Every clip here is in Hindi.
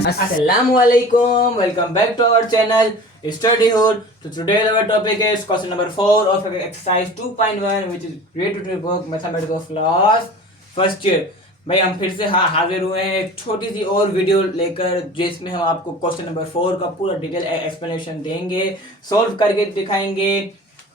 Assalamualaikum. Welcome back to our channel Studyhood. So today our topic is question number 4 of exercise 2.1, which is related to book mathematics of class first year. भाई हम फिर से हाजिर हुए हैं एक छोटी सी और वीडियो लेकर, जिसमें हम आपको क्वेश्चन नंबर 4 का पूरा डिटेल एक्सप्लेनेशन देंगे, सॉल्व करके दिखाएंगे.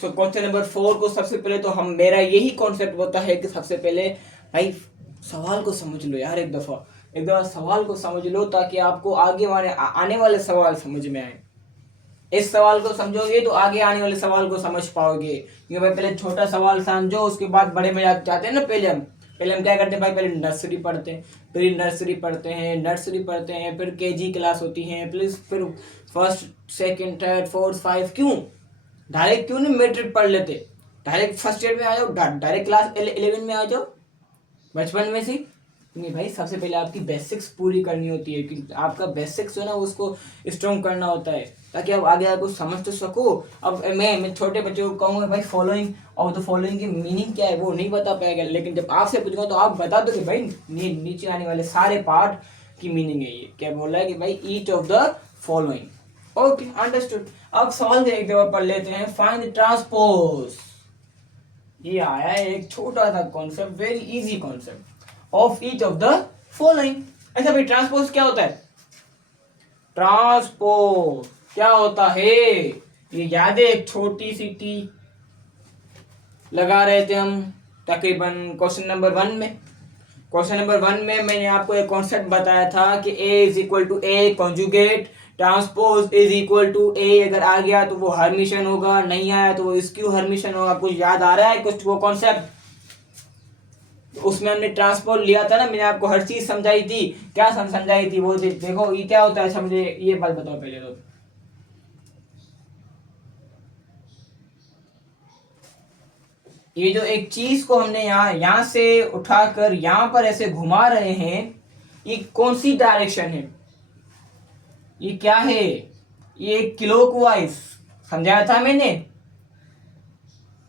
सो क्वेश्चन नंबर 4 को सबसे पहले तो मेरा यही कॉन्सेप्ट होता है कि सबसे पहले भाई सवाल को समझ लो यार, एक दफा सवाल को समझ लो ताकि आपको आगे आने वाले सवाल समझ में आए. इस सवाल को समझोगे तो आगे आने वाले सवाल को समझ पाओगे. क्योंकि भाई पहले छोटा सवाल समझो, उसके बाद बड़े में जाते हैं ना. पहले हम क्या करते हैं भाई, पहले नर्सरी पढ़ते हैं, प्री नर्सरी पढ़ते हैं, फिर केजी क्लास होती है, फिर फर्स्ट सेकंड थर्ड फोर्थ 5. क्यों डायरेक्ट क्यों नहीं मैट्रिक पढ़ लेते? डायरेक्ट फर्स्ट ईयर में आ जाओ, डायरेक्ट क्लास 11 में आ जाओ बचपन में से. नहीं भाई, सबसे पहले आपकी बेसिक्स पूरी करनी होती है कि आपका बेसिक्स जो है ना उसको स्ट्रॉन्ग करना होता है, ताकि आप आगे कुछ समझ तो सको. अब मैं छोटे बच्चों को कहूँगा भाई फॉलोइंग और द फॉलोइंग की मीनिंग क्या है वो नहीं बता पाएगा, लेकिन जब आपसे पूछूंगा तो आप बता दो कि भाई नीचे आने वाले सारे पार्ट की मीनिंग है ये. क्या बोला है कि भाई each of the following. Okay, understood. अब सवाल एक दफा पढ़ लेते हैं. Find the transpose. ये आया है एक छोटा सा concept, very easy concept of each of the following. ऐसा भाई ट्रांसपोज क्या होता है? ट्रांसपोज क्या होता है ये याद है? एक छोटी सी टी लगा रहे थे हम तकरीबन क्वेश्चन नंबर 1 में. क्वेश्चन नंबर 1 में मैंने आपको एक कॉन्सेप्ट बताया था कि A is equal to A conjugate transpose is equal to A. अगर आ गया तो वो हर्मिशन होगा, नहीं आया तो वो स्क्यू हर्मिशन होगा. कुछ याद आ रहा है कुछ वो कॉन्सेप्ट? उसमें हमने ट्रांसपोज लिया था ना, मैंने आपको हर चीज समझाई थी. क्या समझाई थी वो देखो. ये क्या होता है समझे, ये बात बताओ पहले तो. ये जो एक चीज को हमने यहाँ से उठाकर यहाँ पर ऐसे घुमा रहे हैं, ये कौन सी डायरेक्शन है? ये क्या है? ये क्लॉकवाइज समझाया था मैंने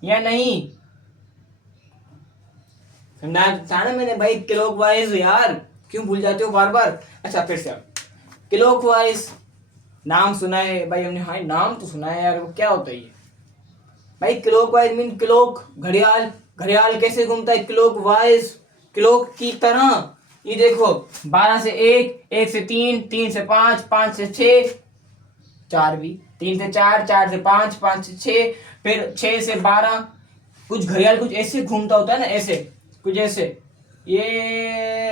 या नहीं? समझाया था ना मैंने भाई क्लॉकवाइज. यार क्यों भूल जाते हो बार बार? अच्छा फिर से क्लॉकवाइज नाम सुना है भाई हमने? हाँ नाम तो सुना है यार. वो क्या होता है ये भाई? क्लॉकवाइज मीन क्लॉक, घड़ियाल. घड़ियाल कैसे घूमता है? क्लॉकवाइज, क्लॉक की तरह. ये देखो 12 से 1, 1 से 3, 3 से 5, 5 से 6, 4 भी, 3 से 4, 4 से 5, 5 से 6, फिर 6 से 12. कुछ घड़ियाल कुछ ऐसे घूमता होता है ना, ऐसे कुछ ऐसे, ये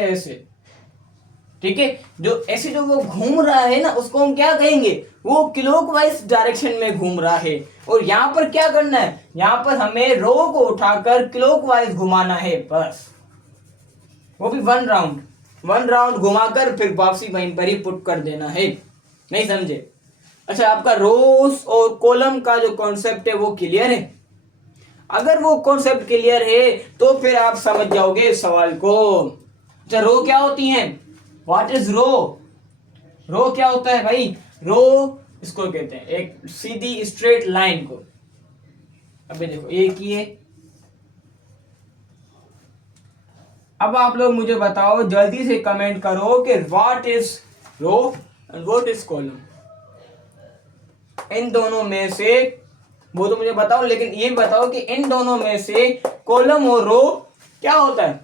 ऐसे. ठीक है, जो ऐसे जो वो घूम रहा है ना उसको हम क्या कहेंगे? वो क्लॉकवाइज डायरेक्शन में घूम रहा है. और यहाँ पर क्या करना है? यहाँ पर हमें रो को उठाकर क्लॉकवाइज घुमाना है बस. वो भी 1 राउंड घुमाकर फिर वापसी वहीं पर ही पुट कर देना है. नहीं समझे? अच्छा, आपका रोज और कॉलम का जो कॉन्सेप्ट है वो क्लियर है? अगर वो कॉन्सेप्ट क्लियर है तो फिर आप समझ जाओगे इस सवाल को. अच्छा, रो क्या होती हैं? व्हाट इज रो? रो क्या होता है भाई? रो इसको कहते हैं एक सीधी स्ट्रेट लाइन को. अबे देखो एक ही है. अब आप लोग मुझे बताओ, जल्दी से कमेंट करो कि what is row and what is column. इन दोनों में से वो तो मुझे बताओ, लेकिन ये बताओ कि इन दोनों में से कॉलम और रो क्या होता है?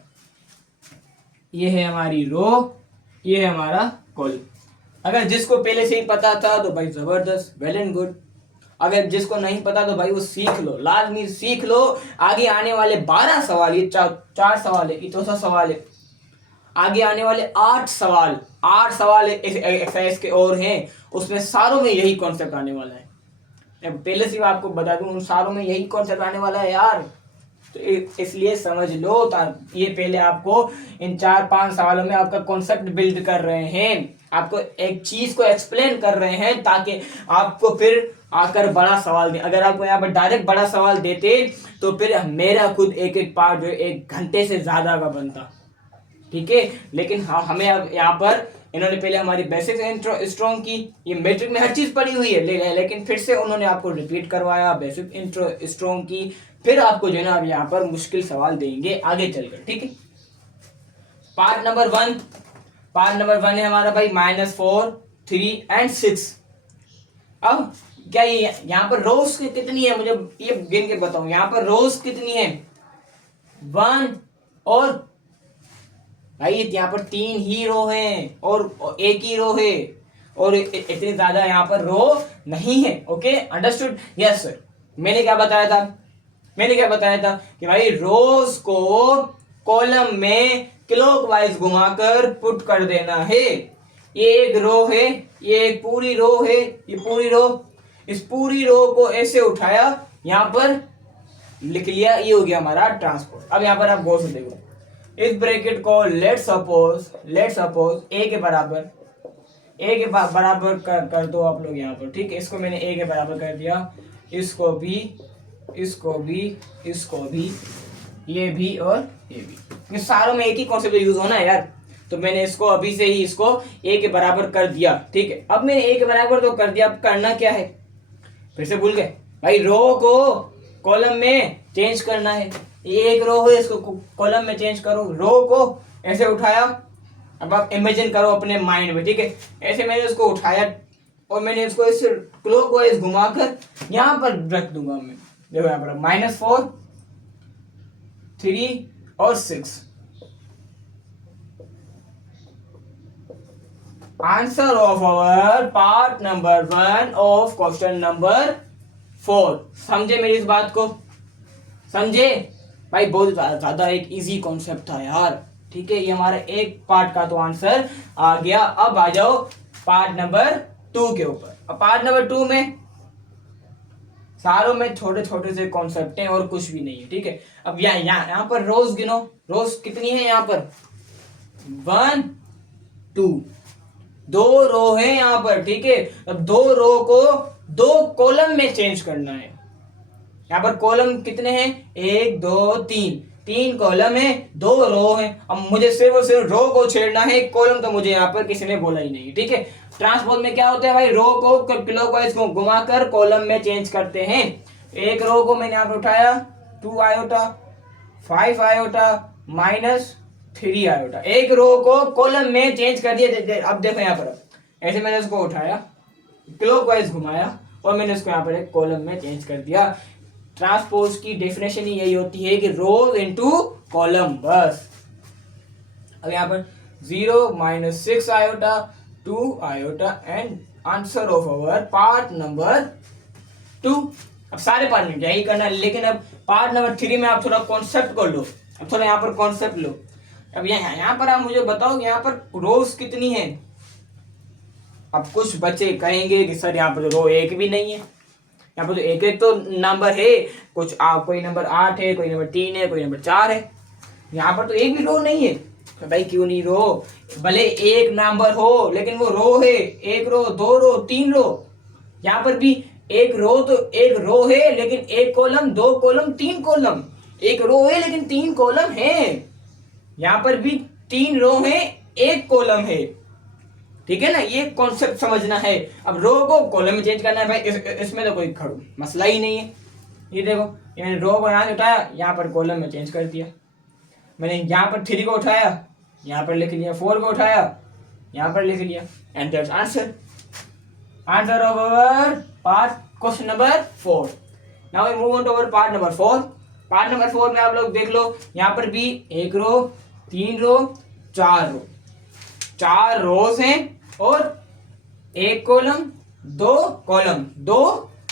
ये है हमारी रो, ये है हमारा कॉलम. अगर जिसको पहले से ही पता था तो भाई जबरदस्त, वेल एंड गुड. अगर जिसको नहीं पता तो भाई वो सीख लो, लाजमी सीख लो. आगे आने वाले 12 सवाल, ये 4 सवाल है, ये चौथा सवाल है. आगे आने वाले 8 सवाल एक्सरसाइज के और हैं, उसमें सारों में यही कॉन्सेप्ट आने वाला है. पहले से आपको बता दूं, उन सारों में यही कॉन्सेप्ट आने वाला है यार. तो इसलिए समझ लो. ये पहले आपको इन 4-5 सवालों में आपका कॉन्सेप्ट बिल्ड कर रहे हैं, आपको एक चीज को एक्सप्लेन कर रहे हैं, ताकि आपको फिर आकर बड़ा सवाल दे. अगर आपको यहाँ पर डायरेक्ट बड़ा सवाल देते तो फिर मेरा खुद एक पार्ट जो 1 घंटे से ज्यादा का बनता. ठीक है, लेकिन हमें अब यहाँ पर इन्होंने पहले हमारी बेसिक्स इंट्रो स्ट्रॉन्ग की. ये मैट्रिक में हर चीज पड़ी हुई है, लेकिन फिर से उन्होंने आपको रिपीट करवाया, बेसिक इंट्रो स्ट्रॉन्ग की. फिर आपको जो है ना अब यहाँ पर मुश्किल सवाल देंगे आगे चलकर. ठीक है, पार्ट नंबर 1 पार्ट नंबर 1 है हमारा भाई -4, 3 एंड 6। अब क्या ये यहाँ पर रोज कितनी है, मुझे ये गिन के बताओ। यहाँ पर रोज कितनी है? 1 और भाई यहाँ पर 3 ही रो हैं और एक ही रो है, और इतनी ज्यादा यहाँ पर रो नहीं है। Okay, understood? Yes sir. मैंने क्या बताया था कि भाई रोज को कॉलम में क्लॉकवाइज घुमाकर पुट कर देना है। ये एक रो है, ये एक पूरी रो है, ये पूरी रो, इस पूरी रो को ऐसे उठाया, यहाँ पर लिख लिया, ये हो गया हमारा ट्रांसपोज। अब यहाँ पर आप गौर से देखो, इस ब्रैकेट को लेट सपोज ए के बराबर कर दो आप लोग यहाँ पर, ठीक है। इसको मैंने ए के बराबर कर दिया, इसको भी, ये भी और ये भी, सारों में एक ही कॉन्सेप्ट यूज होना है यार। तो मैंने इसको अभी से ही इसको ए के बराबर कर दिया, ठीक है। अब मैंने ए के बराबर तो कर दिया, अब करना क्या है? फिर से भूल गए भाई, रो को कॉलम में चेंज करना है। ये एक रो है, इसको कॉलम में चेंज करो। रो को ऐसे उठाया, अब आप इमेजिन करो अपने माइंड में, ठीक है। ऐसे मैंने उसको उठाया और मैंने इसको ऐसे क्लॉकवाइज घुमाकर यहाँ पर रख दूंगा मैं। देखो यहाँ पर -4, 3 और 6। Answer of our part number 1 of question number 4। समझे मेरी इस बात को? समझे भाई? बहुत ज्यादा एक इजी कॉन्सेप्ट था यार, ठीक है। ये हमारा एक पार्ट का तो आंसर आ गया। अब आ जाओ पार्ट नंबर 2 के ऊपर। अब पार्ट नंबर 2 में सारों में छोटे छोटे से कॉन्सेप्ट हैं और कुछ भी नहीं है, ठीक है। अब यहाँ पर रोज गिनो, रोज कितनी है यहाँ पर? 1, 2, 2 रो है यहाँ पर, ठीक है। अब 2 रो को 2 कॉलम में चेंज करना है। यहाँ पर कॉलम कितने हैं? 1, 2, 3 कॉलम है, 2 रो है। अब मुझे सिर्फ और सिर्फ रो को छेड़ना है, एक कॉलम तो मुझे यहाँ पर किसी ने बोला ही नहीं, ठीक है। ट्रांसपोज में क्या होता है भाई? रो को क्लॉकवाइज को घुमाकर कॉलम में चेंज करते हैं। एक रो को मैंने यहाँ पर उठाया, 2 आयोटा, 5 आयोटा, -3 आयोटा। एक रो को कॉलम में चेंज कर दिया। अब देखो यहाँ पर, ऐसे मैंने उसको उठाया, क्लॉकवाइज घुमाया और मैंने उसको यहाँ पर एक कॉलम में चेंज कर दिया। ट्रांसपोज की डेफिनेशन ही यही होती है कि रोज इनटू कॉलम, बस। अब यहाँ पर 0, -6 iota, 2 iota and answer of our part number 2। अब सारे पार्ट में यही करना है, लेकिन अब पार्ट नंबर 3 में आप थोड़ा कॉन्सेप्ट को लो। अब थोड़ा यहाँ पर कॉन्सेप्ट लो। अब यहाँ पर आप मुझे बताओ यहाँ पर रोज कितनी है? अब कुछ बच्चे कहेंगे कि सर यहाँ पर रो एक भी नहीं है। यहाँ पर तो एक तो नंबर है, कुछ कोई नंबर 8 है, कोई नंबर 3 है, कोई नंबर 4 है। यहाँ पर तो एक भी रो नहीं है। तो भाई क्यों नहीं रो? भले एक नंबर हो लेकिन वो रो है। 1 रो, 2 रो, 3 रो। यहाँ पर भी एक रो है लेकिन 1 कॉलम, 2 कॉलम, 3 कॉलम। एक रो है लेकिन 3 कॉलम है। यहाँ पर भी 3 रो है, 1 कॉलम है, ठीक है ना। ये कॉन्सेप्ट समझना है। अब रो को कॉलम में चेंज करना है भाई, इसमें तो कोई मसला ही नहीं है। ये देखो, मैंने रो को यहाँ से उठाया, यहाँ पर कॉलम में चेंज कर दिया। मैंने यहाँ पर 3 को उठाया, यहाँ पर लिख लिया। 4 को उठाया, यहाँ पर लिख लिया। And that's answer of our part question number 4। Now we move on to our part number 4। Part number 4 में आप लोग देख लो, यहाँ पर भी 1 रो, 3 रो, 4 रो। 4 रोज हैं और 1 कॉलम, 2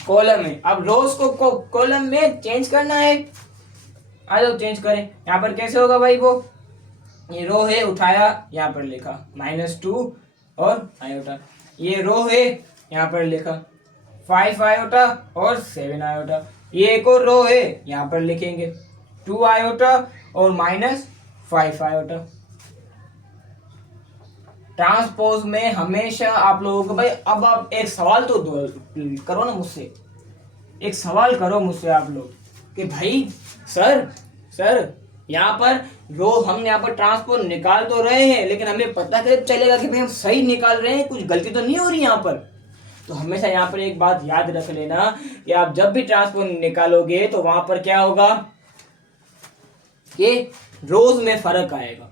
कॉलम है। अब रोज को कॉलम में चेंज करना है। आ जाओ चेंज करें। यहाँ पर कैसे होगा भाई? वो ये रो है, उठाया, यहाँ पर लिखा -2 और आयोटा। ये रो है, यहाँ पर लिखा 5 आयोटा और 7 आयोटा। ये एक और रो है, यहाँ पर लिखेंगे 2 आयोटा और -5 आयोटा। ट्रांसपोज में हमेशा आप लोगों को भाई, अब आप एक सवाल तो करो ना मुझसे, एक सवाल करो मुझसे आप लोग कि भाई सर यहाँ पर रो हम यहाँ पर ट्रांसपोज निकाल तो रहे हैं, लेकिन हमें पता कैसे चलेगा कि भाई हम सही निकाल रहे हैं, कुछ गलती तो नहीं हो रही यहाँ पर। तो हमेशा यहाँ पर एक बात याद रख लेना कि आप जब भी ट्रांसपोज निकालोगे तो वहां पर क्या होगा कि रोज में फर्क आएगा।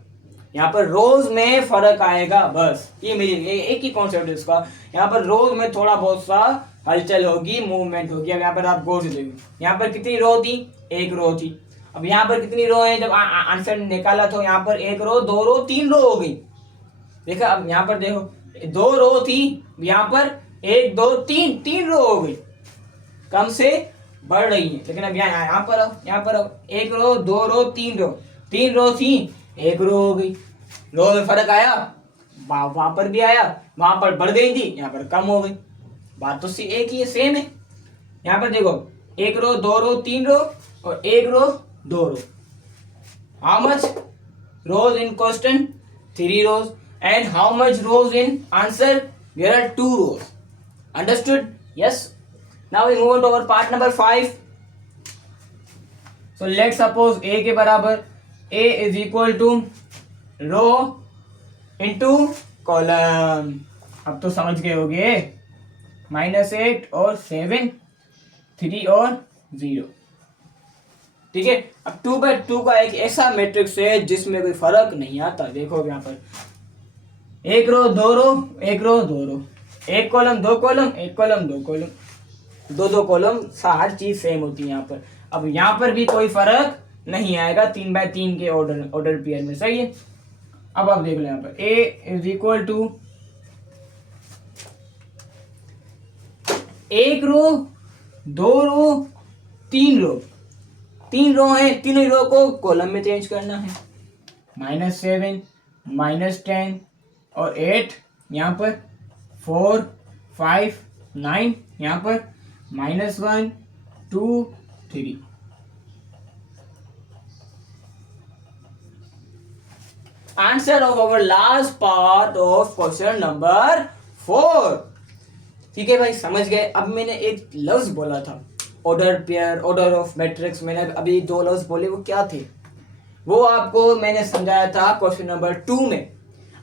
यहाँ पर रोज में फर्क आएगा बस, ये मेरी एक ही कॉन्सेप्ट है इसका। यहाँ पर रोज में थोड़ा बहुत सा हलचल होगी, मूवमेंट होगी। अब यहाँ पर आप गौर से देखो, यहाँ पर कितनी रो थी, एक रो थी। अब यहाँ पर कितनी रो है, जब आंसर निकाला तो यहाँ पर एक रो, दो रो, तीन रो हो गई। देखा, अब यहाँ पर देखो, दो रो थी, यहाँ पर एक दो तीन, तीन रो हो गई, कम से बढ़ रही है। लेकिन अब यहाँ पर आओ, यहाँ पर आओ, एक रो, दो रो, तीन रो, तीन रो थी, एक रो हो गई। रो में फर्क आया, वहां पर भी आया, वहां पर बढ़ गई थी, यहाँ पर कम हो गई। बात तो एक ही है, सेम है। यहाँ पर देखो, एक रो, दो रो, तीन रो, और एक रो, दो row. How much rows in question? 3 rows. And how much rows in answer? There are 2 rows. Understood? Yes. Now we move on to our part number 5. So let's suppose a के बराबर a is equal to row into column. अब तो समझ गए होगे, -8 और 7, 3 और 0। ठीक है। अब 2x2 का एक ऐसा मैट्रिक्स है जिसमें कोई फर्क नहीं आता। देखो यहाँ पर एक रो, दो रो, एक रो, दो रो, एक कॉलम, दो कॉलम, एक कॉलम, दो कॉलम, दो कॉलम, हर चीज सेम होती है यहाँ पर। अब यहाँ पर भी कोई फर्क नहीं आएगा 3x3 के ऑर्डर पेयर में। सही है। अब आप देख लो यहाँ पर a इज इक्वल टू एक रो, दो रो, तीन रो, तीन रो है, तीनों रो को कॉलम में चेंज करना है। -7, -10 और 8, यहाँ पर 4, 5, 9, यहाँ पर -1, 2, 3। Answer of our last part of question number 4। ठीक है भाई, समझ गए। अब मैंने एक लफ्ज बोला था, order pair, order of matrix. मैंने अभी 2 लफ्ज बोले, वो क्या थे? वो आपको मैंने समझाया था क्वेश्चन नंबर 2 में।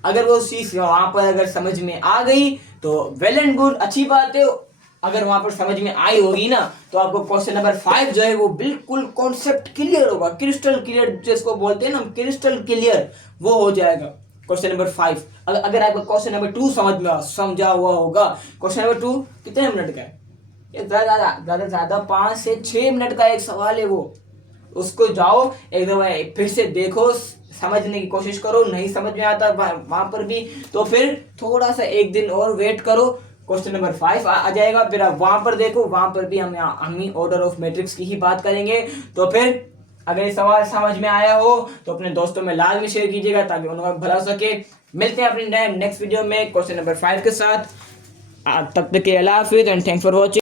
अगर वो चीज वहां पर अगर समझ में आ गई तो वेल एंड गुड, अच्छी बात है। अगर वहां पर समझ में आई होगी ना, तो आपको क्वेश्चन नंबर 5 जो है वो बिल्कुल कॉन्सेप्ट क्लियर होगा, क्रिस्टल क्लियर जिसको बोलते हैं ना, क्रिस्टल क्लियर वो हो जाएगा क्वेश्चन नंबर 5। अगर आपको क्वेश्चन नंबर 2 समझा हुआ होगा। क्वेश्चन नंबर 2 कितने मिनट का है? ज्यादा 5 से 6 मिनट का एक सवाल है वो। उसको जाओ एक दफा फिर से देखो, समझने की कोशिश करो। नहीं समझ में आता वहां पर भी तो फिर थोड़ा सा एक दिन और वेट करो, क्वेश्चन नंबर 5 आ जाएगा। फिर आप वहां पर देखो, वहां पर भी हम ही ऑर्डर ऑफ मैट्रिक्स की ही बात करेंगे। तो फिर अगर ये सवाल समझ में आया हो तो अपने दोस्तों में लाल में शेयर कीजिएगा ताकि उन्हें भला सके। मिलते हैं अपने नेक्स्ट वीडियो में क्वेश्चन नंबर 5 के साथ। तब तक के अल्लाह हाफिज़ एंड थैंक्स फॉर वॉचिंग।